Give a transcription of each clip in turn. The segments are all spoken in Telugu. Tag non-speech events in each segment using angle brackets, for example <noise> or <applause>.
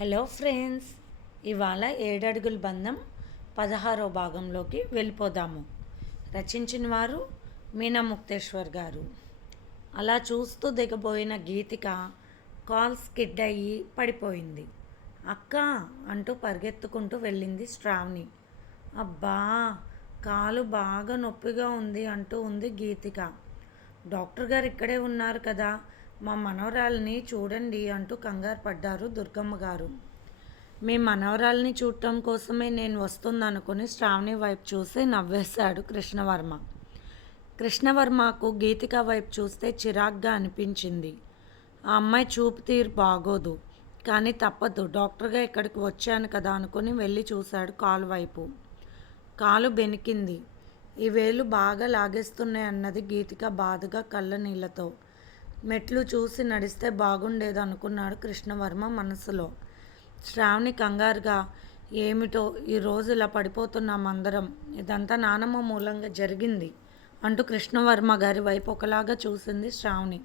హలో ఫ్రెండ్స్ ఇవాళ ఏడడుగుల బంధం పదహారో భాగంలోకి వెళ్ళిపోదాము. రచించిన వారు మీనా ముక్తేశ్వర్ గారు. అలా చూస్తూ దిగబోయిన గీతిక కాల్ స్కిడ్ అయ్యి పడిపోయింది. అక్క అంటూ పరిగెత్తుకుంటూ వెళ్ళింది శ్రావణి. అబ్బా కాలు బాగా నొప్పిగా ఉంది అంటూ ఉంది గీతిక. డాక్టర్ గారు ఇక్కడే ఉన్నారు కదా మా మనవరాల్ని చూడండి అంటూ కంగారు పడ్డారు దుర్గమ్మ గారు. మీ మనవరాల్ని చూడటం కోసమే నేను వస్తుందనుకుని శ్రావణి వైపు చూసి నవ్వేశాడు కృష్ణవర్మ. కృష్ణవర్మకు గీతిక వైపు చూస్తే చిరాగ్గా అనిపించింది. ఆ అమ్మాయి చూపు తీరు బాగోదు కానీ తప్పదు. డాక్టర్గా ఇక్కడికి వచ్చాను కదా అనుకుని వెళ్ళి చూశాడు కాలు వైపు. కాలు బెనికింది. ఈ వేలు బాగా లాగేస్తున్నాయి అన్నది గీతిక బాధగా కళ్ళ నీళ్ళతో. మెట్లు చూసి నడిస్తే బాగుండేది అనుకున్నాడు కృష్ణవర్మ మనసులో. శ్రావణి కంగారుగా ఏమిటో ఈరోజు ఇలా పడిపోతున్నాం అందరం. ఇదంతా నానమ్మ మూలంగా జరిగింది అంటూ కృష్ణవర్మ గారి వైపు ఒకలాగా చూసింది శ్రావణి.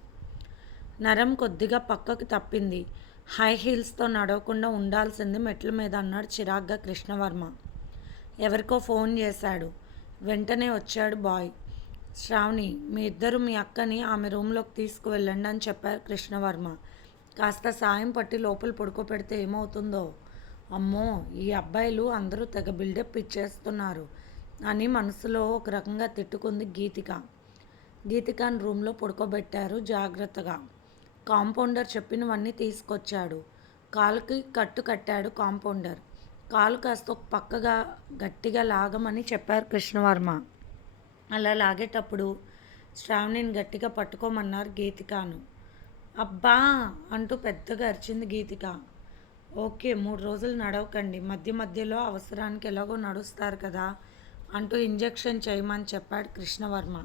నరం కొద్దిగా పక్కకు తప్పింది. హై హీల్స్తో నడవకుండా ఉండాల్సింది మెట్ల మీద అన్నాడు చిరాగ్గా కృష్ణవర్మ. ఎవరికో ఫోన్ చేశాడు. వెంటనే వచ్చాడు బాయ్. శ్రావణి మీ ఇద్దరు మీ అక్కని ఆమె రూమ్లోకి తీసుకువెళ్ళండి అని చెప్పారు కృష్ణవర్మ. కాస్త సాయం పట్టి లోపల పడుకోబెడితే ఏమవుతుందో? అమ్మో ఈ అబ్బాయిలు అందరూ తెగ బిల్డప్ ఇచ్చేస్తున్నారు అని మనసులో ఒక రకంగా తిట్టుకుంది గీతిక. గీతికాని రూమ్లో పడుకోబెట్టారు జాగ్రత్తగా. కాంపౌండర్ చెప్పినవన్నీ తీసుకొచ్చాడు. కాలుకి కట్టు కట్టాడు కాంపౌండర్. కాలు కాస్త ఒక పక్కగా గట్టిగా లాగమని చెప్పారు కృష్ణవర్మ. అలా లాగేటప్పుడు శ్రావణిని గట్టిగా పట్టుకోమన్నారు గీతికాను. అబ్బా! అంటూ పెద్దగా అరిచింది గీతిక. ఓకే మూడు రోజులు నడవకండి. మధ్య మధ్యలో అవసరానికి ఎలాగో నడుస్తారు కదా అంటూ ఇంజెక్షన్ చేయమని చెప్పాడు కృష్ణవర్మ.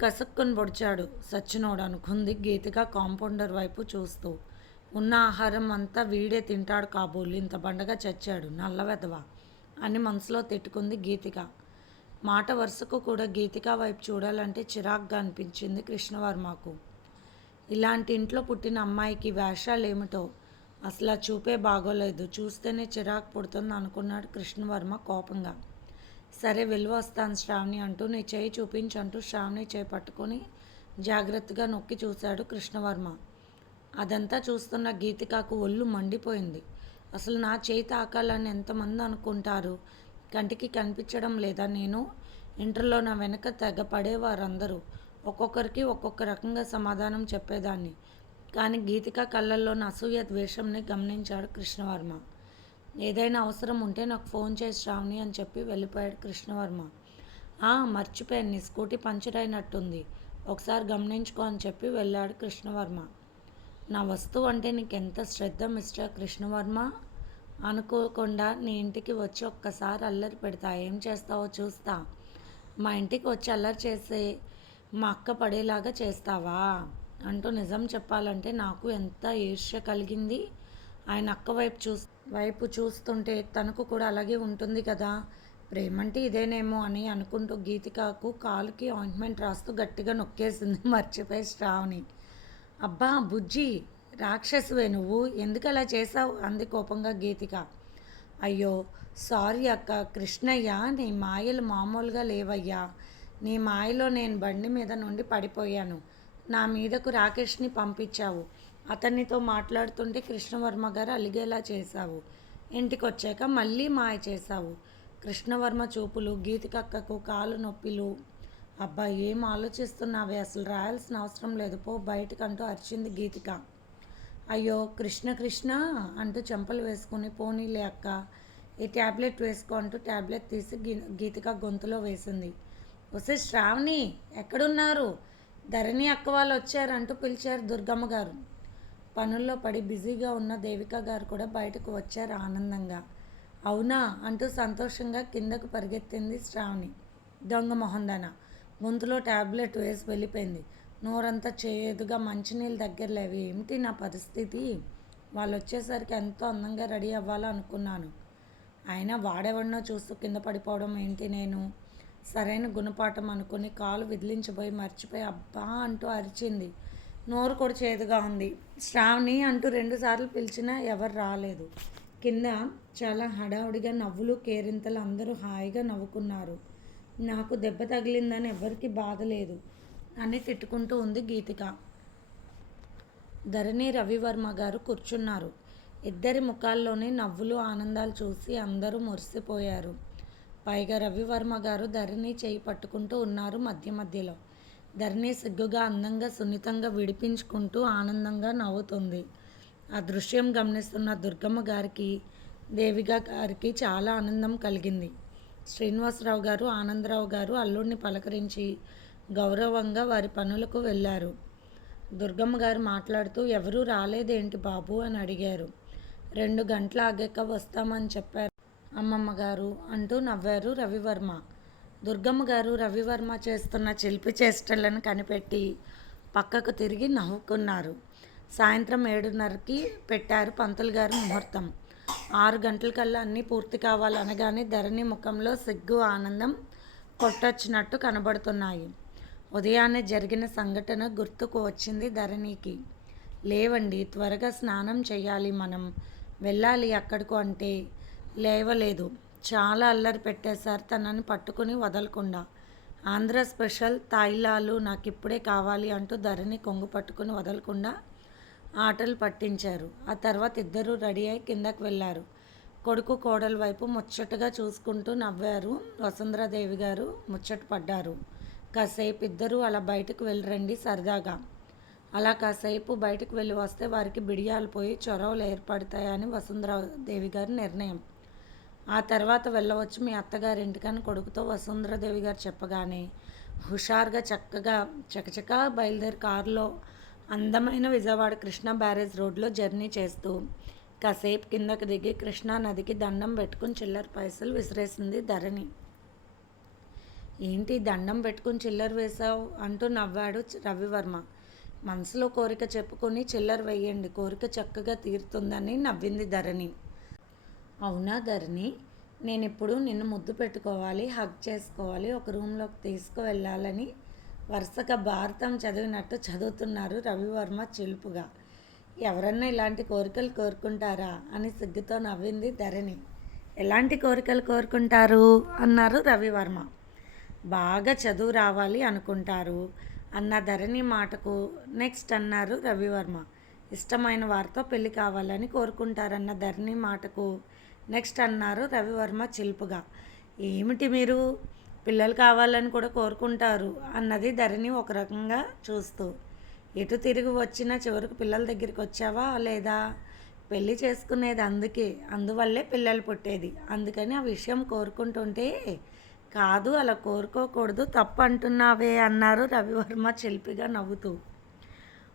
కసక్కుని పొడిచాడు సచ్చినోడు అనుకుంది గీతిక కాంపౌండర్ వైపు చూస్తూ. ఉన్న ఆహారం అంతా వీడే తింటాడు కాబోలు. ఇంత బండగా చచ్చాడు నల్లవెదవ అని మనసులో తిట్టుకుంది గీతిక. మాట వరుసకు కూడా గీతిక వైపు చూడాలంటే చిరాగ్గా అనిపించింది కృష్ణవర్మకు. ఇలాంటి ఇంట్లో పుట్టిన అమ్మాయికి వేషాలు ఏమిటో అసలు ఆ చూపే బాగోలేదు. చూస్తేనే చిరాకు పుడుతుంది అనుకున్నాడు కృష్ణవర్మ కోపంగా. సరే వెళ్ళి వస్తాను శ్రావణి అంటూ నీ చేయి చూపించంటూ శ్రావణి చేయి పట్టుకొని జాగ్రత్తగా నొక్కి చూశాడు కృష్ణవర్మ. అదంతా చూస్తున్న గీతికాకు ఒళ్ళు మండిపోయింది. అసలు నా చేయి తాకాలని ఎంతమంది అనుకుంటారు? కంటికి కనిపించడం లేదా నేను ఇంటర్లో నా వెనక తెగ పడేవారందరూ ఒక్కొక్కరికి ఒక్కొక్క రకంగా సమాధానం చెప్పేదాన్ని. కానీ గీతిక కళ్ళల్లో అసూయ ద్వేషంని గమనించాడు కృష్ణవర్మ. ఏదైనా అవసరం ఉంటే నాకు ఫోన్ చేసి శ్రావణి అని చెప్పి వెళ్ళిపోయాడు కృష్ణవర్మ. మర్చిపోయాను. నీ స్కూటీ పంచర్ అయినట్టుంది ఒకసారి గమనించుకో అని చెప్పి వెళ్ళాడు కృష్ణవర్మ. నా వస్తువు అంటే నీకు ఎంత శ్రద్ధ మిస్టర్ కృష్ణవర్మ? అనుకోకుండా నీ ఇంటికి వచ్చి ఒక్కసారి అల్లరి పెడతా. ఏం చేస్తావో చూస్తా. మా ఇంటికి వచ్చి అల్లరి చేసే మా అక్క పడేలాగా చేస్తావా? అంటూ నిజం చెప్పాలంటే నాకు ఎంత ఈర్ష్య కలిగింది. ఆయన అక్క వైపు చూ వైపు చూస్తుంటే తనకు కూడా అలాగే ఉంటుంది కదా. ప్రేమంటే ఇదేనేమో అని అనుకుంటూ గీతికాకు కాలుకి ఆయింట్మెంట్ రాస్తూ గట్టిగా నొక్కేసింది. <laughs> మర్చిపోయి శ్రావణి. అబ్బా బుజ్జి! రాక్షసువే నువ్వు. ఎందుకు అలా చేసావు అంది కోపంగా గీతిక. అయ్యో సారీ అక్క. కృష్ణయ్య నీ మాయలు మామూలుగా లేవయ్యా. నీ మాయలో నేను బండి మీద నుండి పడిపోయాను. నా మీదకు రాకేష్ని పంపించావు. అతనితో మాట్లాడుతుంటే కృష్ణవర్మ గారు అలిగేలా చేశావు. ఇంటికి వచ్చాక మళ్ళీ మాయ చేశావు. కృష్ణవర్మ చూపులు గీతికక్కకు కాలు నొప్పిలు. అబ్బా ఏం ఆలోచిస్తున్నావే? అసలు రాయాల్సిన అవసరం లేదు. పో బయటకంటూ అరిచింది గీతిక. అయ్యో కృష్ణ కృష్ణ అంటూ చెంపలు వేసుకుని పోనీలే అక్క. ఈ ట్యాబ్లెట్ వేసుకో అంటూ ట్యాబ్లెట్ తీసి గీ గీతిక గొంతులో వేసింది. వస్తే శ్రావణి ఎక్కడున్నారు? ధరణి అక్క వాళ్ళు వచ్చారంటూ పిలిచారు దుర్గమ్మ గారు. పనుల్లో పడి బిజీగా ఉన్న దేవిక గారు కూడా బయటకు వచ్చారు ఆనందంగా. అవునా అంటూ సంతోషంగా కిందకు పరిగెత్తింది శ్రావణి. దొంగ మొహందన. గొంతులో ట్యాబ్లెట్ వేసి వెళ్ళిపోయింది. నోరంతా చేదుగా మంచినీళ్ళు దగ్గర లేవి. ఏమిటి నా పరిస్థితి? వాళ్ళు వచ్చేసరికి ఎంతో అందంగా రెడీ అవ్వాలనుకున్నాను. అయినా వాడెవడినో చూస్తూ కింద పడిపోవడం ఏంటి నేను? సరైన గుణపాఠం అనుకుని కాలు విదిలించబోయి మర్చిపోయి అబ్బా అంటూ అరిచింది. నోరు కూడా చేదుగా ఉంది. శ్రావణి అంటూ రెండుసార్లు పిలిచినా ఎవరు రాలేదు. కింద చాలా హడావుడిగా నవ్వులు కేరింతలు అందరూ హాయిగా నవ్వుకున్నారు. నాకు దెబ్బ తగిలిందని ఎవరికి బాధ లేదు. అని తిట్టుకుంటూ ఉంది గీతిక. ధరణి రవివర్మ గారు కూర్చున్నారు. ఇద్దరి ముఖాల్లోని నవ్వులు ఆనందాలు చూసి అందరూ మురిసిపోయారు. పైగా రవివర్మ గారు ధరణి చేయి పట్టుకుంటూ ఉన్నారు మధ్య మధ్యలో. ధరణి సిగ్గుగా అందంగా సున్నితంగా విడిపించుకుంటూ ఆనందంగా నవ్వుతుంది. ఆ దృశ్యం గమనిస్తున్న దుర్గమ్మ గారికి దేవిక గారికి చాలా ఆనందం కలిగింది. శ్రీనివాసరావు గారు ఆనందరావు గారు అల్లుడిని పలకరించి గౌరవంగా వారి పనులకు వెళ్ళారు. దుర్గమ్మ గారు మాట్లాడుతూ ఎవరూ రాలేదేంటి బాబు అని అడిగారు. రెండు గంటల ఆగాక వస్తామని చెప్పారు అమ్మమ్మ గారు అంటూ నవ్వారు రవివర్మ. దుర్గమ్మ గారు రవివర్మ చేస్తున్న చిలిపి చేష్టలను కనిపెట్టి పక్కకు తిరిగి నవ్వుకున్నారు. సాయంత్రం ఏడున్నరకి పెట్టారు పంతులు గారు ముహూర్తం. ఆరు గంటలకల్లా అన్నీ పూర్తి కావాలనగానే ధరణి ముఖంలో సిగ్గు ఆనందం కొట్టొచ్చినట్టు కనబడుతున్నాయి. ఉదయాన్నే జరిగిన సంఘటన గుర్తుకు వచ్చింది ధరణికి. లేవండి త్వరగా స్నానం చేయాలి మనం. వెళ్ళాలి అక్కడికి అంటే లేవలేదు. చాలా అల్లరి పెట్టేశారు తనని పట్టుకుని వదలకుండా. ఆంధ్ర స్పెషల్ తాయిలాలు నాకు ఇప్పుడే కావాలి అంటూ ధరణి కొంగు పట్టుకుని వదలకుండా ఆటలు పట్టించారు. ఆ తర్వాత ఇద్దరూ రెడీ అయి కిందకు వెళ్ళారు. కొడుకు కోడల వైపు ముచ్చటగా చూసుకుంటూ నవ్వారు. వసుంధరాదేవి గారు ముచ్చట పడ్డారు. కాసేపు ఇద్దరూ అలా బయటకు వెళ్ళరండి సరదాగా. అలా కాసేపు బయటకు వెళ్ళి వస్తే వారికి బిడియాలు పోయి చొరవలు ఏర్పడతాయని వసుంధరాదేవి గారి నిర్ణయం. ఆ తర్వాత వెళ్ళవచ్చు మీ అత్తగారింటికని కొడుకుతో వసుంధరాదేవి గారు చెప్పగానే హుషారుగా చక్కగా చకచకా బయలుదేరి కారులో అందమైన విజయవాడ కృష్ణా బ్యారేజ్ రోడ్లో జర్నీ చేస్తూ కాసేపు కిందకు దిగి కృష్ణా నదికి దండం పెట్టుకుని చిల్లర పైసలు విసిరేసింది ధరణి. ఏంటి దండం పెట్టుకుని చిల్లర వేశావు అంటూ నవ్వాడు రవివర్మ. మనసులో కోరిక చెప్పుకొని చిల్లర వేయండి కోరిక చక్కగా తీరుతుందని నవ్వింది ధరణి. అవునా ధరణి? నేను ఇప్పుడు నిన్ను ముద్దు పెట్టుకోవాలి హగ్ చేసుకోవాలి ఒక రూమ్లోకి తీసుకువెళ్ళాలని వరుసగా భారతం చదివినట్టు చదువుతున్నారు రవివర్మ చిలుపుగా. ఎవరన్నా ఇలాంటి కోరికలు కోరుకుంటారా అని సిగ్గుతో నవ్వింది ధరణి. ఎలాంటి కోరికలు కోరుకుంటారు? అన్నారు రవివర్మ. బాగా చదువు రావాలి అనుకుంటారు అన్న ధరణి మాటకు నెక్స్ట్ అన్నారు రవివర్మ. ఇష్టమైన వారితో పెళ్ళి కావాలని కోరుకుంటారన్న ధరణి మాటకు నెక్స్ట్ అన్నారు రవివర్మ చిలుపుగా. ఏమిటి మీరు? పిల్లలు కావాలని కూడా కోరుకుంటారు అన్నది ధరణి ఒక రకంగా చూస్తూ. ఎటు తిరిగి వచ్చినా చివరికి పిల్లల దగ్గరికి వచ్చావా? లేదా? పెళ్ళి చేసుకునేది అందుకే అందువల్లే పిల్లలు పుట్టేది. అందుకని ఆ విషయం కోరుకుంటుంటే కాదు అలా కోరుకోకూడదు. తప్పు అంటున్నావే అన్నారు రవివర్మ చిలిపిగా నవ్వుతూ.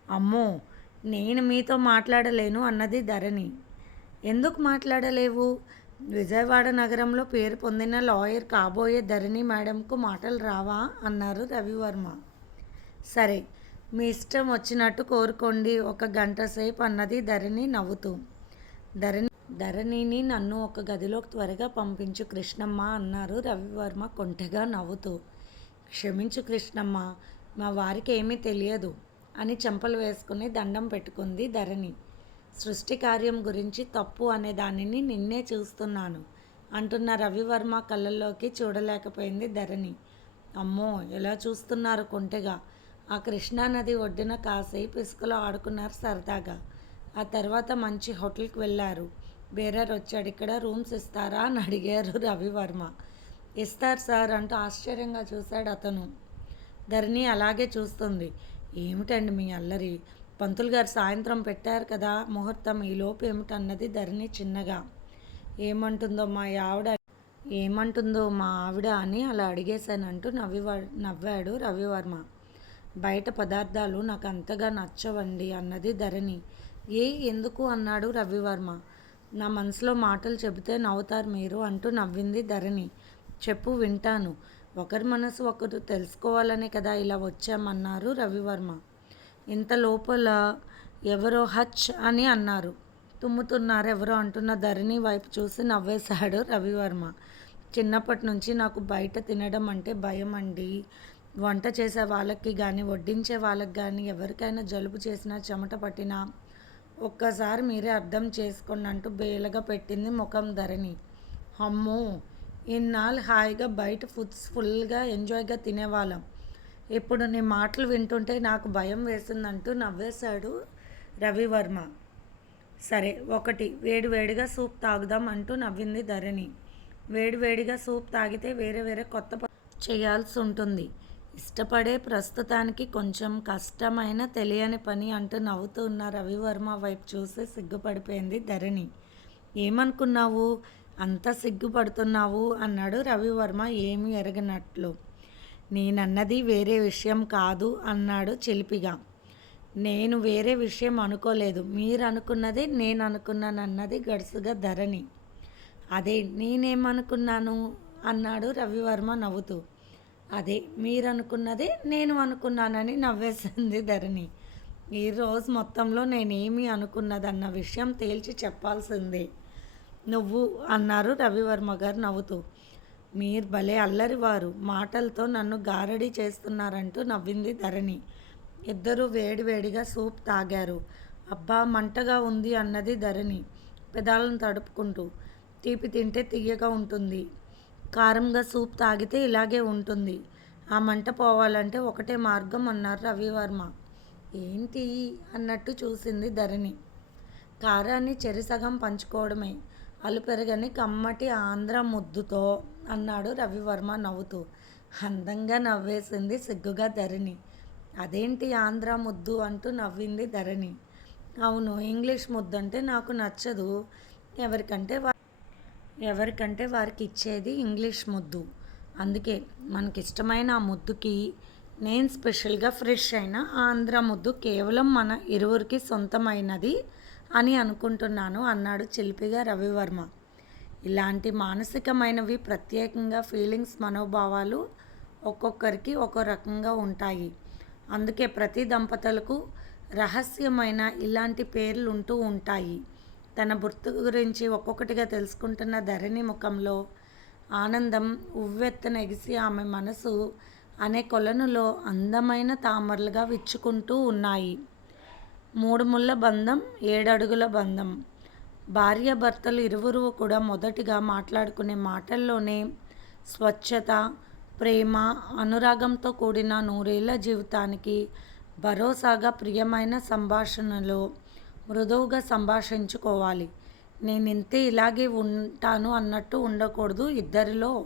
అమ్మో నేను మీతో మాట్లాడలేను అన్నది ధరణి. ఎందుకు మాట్లాడలేవు? విజయవాడ నగరంలో పేరు పొందిన లాయర్ కాబోయే ధరణి మేడంకు మాటలు రావా? అన్నారు రవివర్మ. సరే మీ ఇష్టం వచ్చినట్టు కోరుకోండి. ఒక గంట సేపు అన్నది ధరణి నవ్వుతూ. ధరణి ధరణిని నన్ను ఒక గదిలోకి త్వరగా పంపించు కృష్ణమ్మ అన్నారు రవివర్మ కొంటగా నవ్వుతూ. క్షమించు కృష్ణమ్మ మా వారికి ఏమీ తెలియదు అని చెంపలు వేసుకుని దండం పెట్టుకుంది ధరణి. సృష్టి కార్యం గురించి తప్పు అనే దానిని నిన్నే చూస్తున్నాను అంటున్న రవివర్మ కళ్ళల్లోకి చూడలేకపోయింది ధరణి. అమ్మో ఎలా చూస్తున్నారు కొంటెగా? ఆ కృష్ణానది ఒడ్డున కాసేపు ఇసుకలో ఆడుకున్నారు సరదాగా. ఆ తర్వాత మంచి హోటల్కి వెళ్ళారు. బేరర్ వచ్చాడు ఇక్కడ రూమ్స్ ఇస్తారా? అని అడిగారు రవివర్మ. ఇస్తారు సార్ అంటూ ఆశ్చర్యంగా చూశాడు అతను. ధరణి అలాగే చూస్తుంది. ఏమిటండి మీ అల్లరి? పంతులు గారు సాయంత్రం పెట్టారు కదా ముహూర్తం ఈ లోపు ఏమిటన్నది ధరణి చిన్నగా. ఏమంటుందో మా ఆవిడ ఏమంటుందో మా ఆవిడ అని అలా అడిగేశానంటూ నవ్వి నవ్వాడు రవివర్మ. బయట పదార్థాలు నాకు అంతగా నచ్చవండి అన్నది ధరణి. ఏ ఎందుకు? అన్నాడు రవివర్మ. నా మనసులో మాటలు చెబితే నవ్వుతారు మీరు అంటూ నవ్వింది ధరణి. చెప్పు వింటాను. ఒకరి మనసు ఒకరు తెలుసుకోవాలనే కదా ఇలా వచ్చామన్నారు రవివర్మ. ఇంత లోపల ఎవరో హచ్ అని అన్నారు. తుమ్ముతున్నారు ఎవరో అంటున్న ధరణి వైపు చూసి నవ్వేశాడు రవివర్మ. చిన్నప్పటి నుంచి నాకు బయట తినడం అంటే భయం అండి. వంట చేసే వాళ్ళకి కానీ వడ్డించే వాళ్ళకి కానీ ఎవరికైనా జలుబు చేసినా చెమట పట్టినా ఒక్కసారి మీరే అర్థం చేసుకోండి అంటూ బేలగా పెట్టింది ముఖం ధరణి. అమ్మో! ఇన్నాళ్ళు హాయిగా బయట ఫుడ్స్ ఫుల్గా ఎంజాయ్గా తినేవాళ్ళం. ఇప్పుడు నీ మాటలు వింటుంటే నాకు భయం వేసిందంటూ నవ్వేశాడు రవివర్మ. సరే ఒకటి వేడివేడిగా సూప్ తాగుదాం అంటూ నవ్వింది ధరణి. వేడివేడిగా సూప్ తాగితే వేరే వేరే కొత్త చేయాల్సి ఉంటుంది. ఇష్టపడే ప్రస్తుతానికి కొంచెం కష్టమైన తెలియని పని అంటూ నవ్వుతూ ఉన్న రవివర్మ వైపు చూసి సిగ్గుపడిపోయింది ధరణి. ఏమనుకున్నావు? అంత సిగ్గుపడుతున్నావు? అన్నాడు రవివర్మ ఏమి ఎరగనట్లు నేనన్నది వేరే విషయం కాదు అన్నాడు చిలిపిగా. నేను వేరే విషయం అనుకోలేదు. మీరు అనుకున్నది నేను అనుకున్నానన్నది గడుసుగా ధరణి. అదే నేనేమనుకున్నాను? అన్నాడు రవివర్మ నవ్వుతూ. అదే మీరు అనుకున్నదే నేను అనుకున్నానని నవ్వేసింది ధరణి. ఈ రోజు మొత్తంలో నేనేమి అనుకున్నదన్న విషయం తేల్చి చెప్పాల్సిందే. నువ్వు అన్నారు రవివర్మ గారు నవ్వుతూ. మీరు భలే అల్లరివారు మాటలతో నన్ను గారడీ చేస్తున్నారంటూ నవ్వింది ధరణి. ఇద్దరూ వేడివేడిగా సూప్ తాగారు. అబ్బా మంటగా ఉంది అన్నది ధరణి పెదాలను తడుపుకుంటూ. తీపి తింటే తీయగా ఉంటుంది. కారంగా సూప్ తాగితే ఇలాగే ఉంటుంది. ఆ మంట పోవాలంటే ఒకటే మార్గం అన్నారు రవివర్మ. ఏంటి అన్నట్టు చూసింది ధరణి. కారాన్ని చెరిసగం పంచుకోవడమే. అలుపెరగని కమ్మటి ఆంధ్ర ముద్దుతో అన్నాడు రవివర్మ నవ్వుతూ. అందంగా నవ్వేసింది సిగ్గుగా ధరణి. అదేంటి ఆంధ్ర ముద్దు అంటూ నవ్వింది ధరణి. అవును ఇంగ్లీష్ ముద్దు అంటే నాకు నచ్చదు. ఎవరికంటే ఎవరికంటే వారికి ఇచ్చేది ఇంగ్లీష్ ముద్దు. అందుకే మనకి ఇష్టమైన ఆ ముద్దుకి నేను స్పెషల్గా ఫ్రెష్ అయిన ఆంధ్ర ముద్దు కేవలం మన ఇరువురికి సొంతమైనది అని అనుకుంటున్నాను అన్నాడు చిలిపిగా రవివర్మ. ఇలాంటి మానసికమైనవి ప్రత్యేకంగా ఫీలింగ్స్ మనోభావాలు ఒక్కొక్కరికి ఒక్కో రకంగా ఉంటాయి. అందుకే ప్రతి దంపతులకు రహస్యమైన ఇలాంటి పేర్లు ఉంటూ ఉంటాయి. తన భర్త గురించి ఒక్కొక్కటిగా తెలుసుకుంటున్న ధరణి ముఖంలో ఆనందం ఉవ్వెత్తన ఎగిసి ఆమె మనసు అనే కొలనులో అందమైన తామరలుగా విచ్చుకుంటూ ఉన్నాయి. మూడు ముళ్ళ బంధం ఏడడుగుల బంధం. భార్యాభర్తలు ఇరువురు కూడా మొదటిగా మాట్లాడుకునే మాటల్లోనే స్వచ్ఛత ప్రేమ అనురాగంతో కూడిన నూరేళ్ళ జీవితానికి భరోసాగా ప్రియమైన సంభాషణలో మృదువుగా సంభాషించుకోవాలి. నేను ఇంతే ఇలాగే ఉంటాను అన్నట్టు ఉండకూడదు. ఇద్దరిలో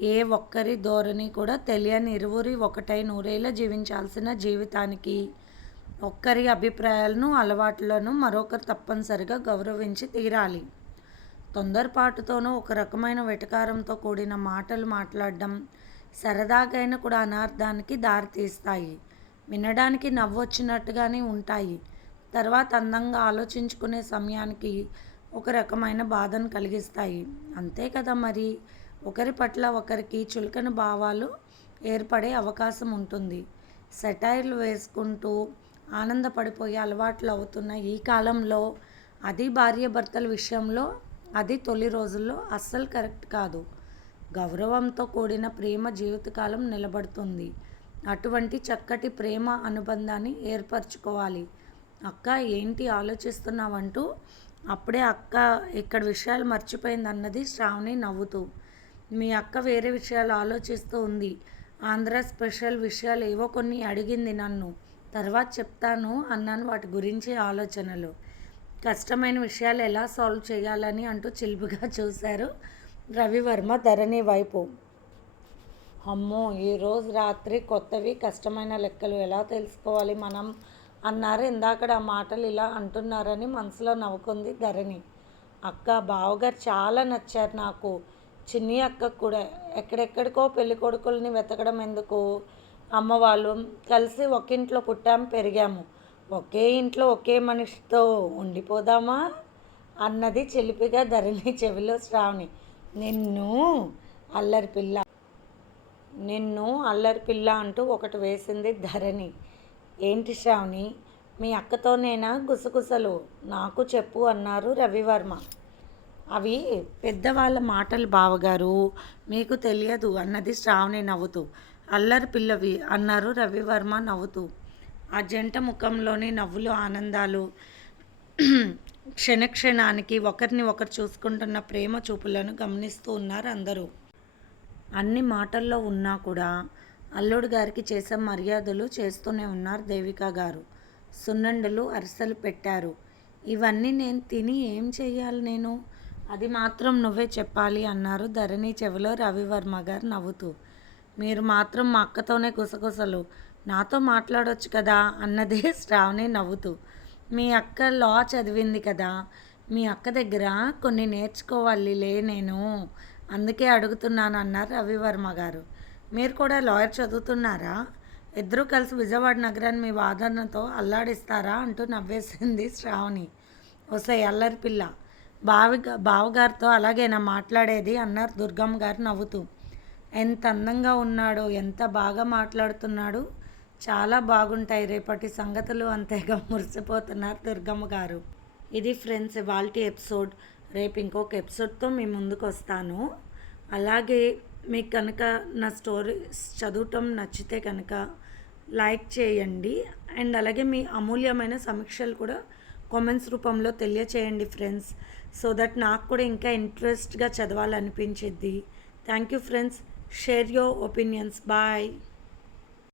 ఏ ఒక్కరి ధోరణి కూడా తెలియని ఇరువురి ఒకటై నూరేళ్ళ జీవించాల్సిన జీవితానికి ఒక్కరి అభిప్రాయాలను అలవాట్లను మరొకరు తప్పనిసరిగా గౌరవించి తీరాలి. తొందరపాటుతోనూ ఒక రకమైన వెటకారంతో కూడిన మాటలు మాట్లాడడం సరదాగైన కూడా అనార్థానికి దారితీస్తాయి. వినడానికి నవ్వొచ్చినట్టుగానే ఉంటాయి. తర్వాత అందంగా ఆలోచించుకునే సమయానికి ఒక రకమైన బాధను కలిగిస్తాయి. అంతే కదా మరి? ఒకరి పట్ల ఒకరికి చులకన భావాలు ఏర్పడే అవకాశం ఉంటుంది. సెటైర్లు వేసుకుంటూ ఆనందపడిపోయే అలవాట్లు అవుతున్న ఈ కాలంలో అది భార్యాభర్తల విషయంలో అది తొలి రోజుల్లో అస్సలు కరెక్ట్ కాదు. గౌరవంతో కూడిన ప్రేమ జీవితకాలం నిలబడుతుంది. అటువంటి చక్కటి ప్రేమ అనుబంధాన్ని ఏర్పరచుకోవాలి. అక్క ఏంటి ఆలోచిస్తున్నావంటూ? అప్పుడే అక్క ఇక్కడ విషయాలు మర్చిపోయింది అన్నది శ్రావణి నవ్వుతూ. మీ అక్క వేరే విషయాలు ఆలోచిస్తూ ఉంది. ఆంధ్ర స్పెషల్ విషయాలు ఏవో కొన్ని అడిగింది నన్ను. తర్వాత చెప్తాను అన్నాను వాటి గురించి ఆలోచనలు. కష్టమైన విషయాలు ఎలా సాల్వ్ చేయాలని అంటూ చిలుపుగా <laughs> చూశారు రవివర్మ ధరణి వైపు. అమ్మో ఈరోజు రాత్రి కొత్తవి కష్టమైన లెక్కలు ఎలా తెలుసుకోవాలి మనం? అన్నారు. ఇందాకడ ఆ మాటలు ఇలా అంటున్నారని మనసులో నవ్వుకుంది ధరణి. అక్క బావగారు చాలా నచ్చారు నాకు. చిన్ని అక్కకు కూడా. ఎక్కడెక్కడికో పెళ్ళి కొడుకుల్ని వెతకడం ఎందుకు? అమ్మ వాళ్ళు కలిసి ఒక ఇంట్లో పుట్టాము పెరిగాము. ఒకే ఇంట్లో ఒకే మనిషితో ఉండిపోదామా? అన్నది చెలిపిగా ధరణి చెవిలో శ్రావణి. నిన్ను అల్లరి పిల్ల. నిన్ను అల్లరి పిల్ల అంటూ ఒకటి వేసింది ధరణి. ఏంటి శ్రావణి? మీ అక్కతోనేనా గుసగుసలు? నాకు చెప్పు అన్నారు రవివర్మ. అవి పెద్దవాళ్ళ మాటలు బావగారు మీకు తెలియదు అన్నది శ్రావణి నవ్వుతూ. అల్లరి పిల్లవి అన్నారు రవివర్మ నవ్వుతూ. ఆ జంట ముఖంలోని నవ్వులు ఆనందాలు <clears throat> క్షణక్షణానికి ఒకరిని ఒకరు చూసుకుంటున్న ప్రేమ చూపులను గమనిస్తూ ఉన్నారు అందరూ. అన్ని మాటల్లో ఉన్నా కూడా అల్లుడు గారికి చేసే మర్యాదలు చేస్తూనే ఉన్నారు దేవిక గారు. సున్నండలు అరిసెలు పెట్టారు. ఇవన్నీ నేను తిని ఏం చేయాలి నేను? అది మాత్రం నువ్వే చెప్పాలి అన్నారు ధరణి చెవిలో రవివర్మ గారు నవ్వుతూ. మీరు మాత్రం మా అక్కతోనే గుసగుసలు. నాతో మాట్లాడొచ్చు కదా అన్నదే <laughs> శ్రావణి నవ్వుతూ. మీ అక్క లా చదివింది కదా. మీ అక్క దగ్గర కొన్ని నేర్చుకోవాలిలే నేను. అందుకే అడుగుతున్నాను అన్నారు రవివర్మ గారు. మీరు కూడా లాయర్ చదువుతున్నారా? ఇద్దరూ కలిసి విజయవాడ నగరాన్ని మీ వాదనతో అల్లాడిస్తారా అంటూ నవ్వేసింది శ్రావణి. వసే అల్లరి పిల్ల. బావి బావగారితో అలాగేనా మాట్లాడేది అన్నారు దుర్గమ్మ గారు నవ్వుతూ. ఎంత అందంగా ఉన్నాడో ఎంత బాగా మాట్లాడుతున్నాడు. చాలా బాగుంటాయి రేపటి సంగతులు అంతేగా మురిసిపోతున్నారు దుర్గమ్మ గారు. ఇది ఫ్రెండ్స్ ఇవాళ ఎపిసోడ్. రేపు ఇంకొక ఎపిసోడ్తో మీ ముందుకు వస్తాను అలాగే మీకు కనుక నా స్టోరీస్ చదవటం నచ్చితే కనుక లైక్ చేయండి. అండ్ అలాగే మీ అమూల్యమైన సమీక్షలు కూడా కామెంట్స్ రూపంలో తెలియచేయండి ఫ్రెండ్స్. సో దట్ నాకు కూడా ఇంకా ఇంట్రెస్ట్గా చదవాలనిపించిద్ది. Thank you friends. Share your opinions. Bye.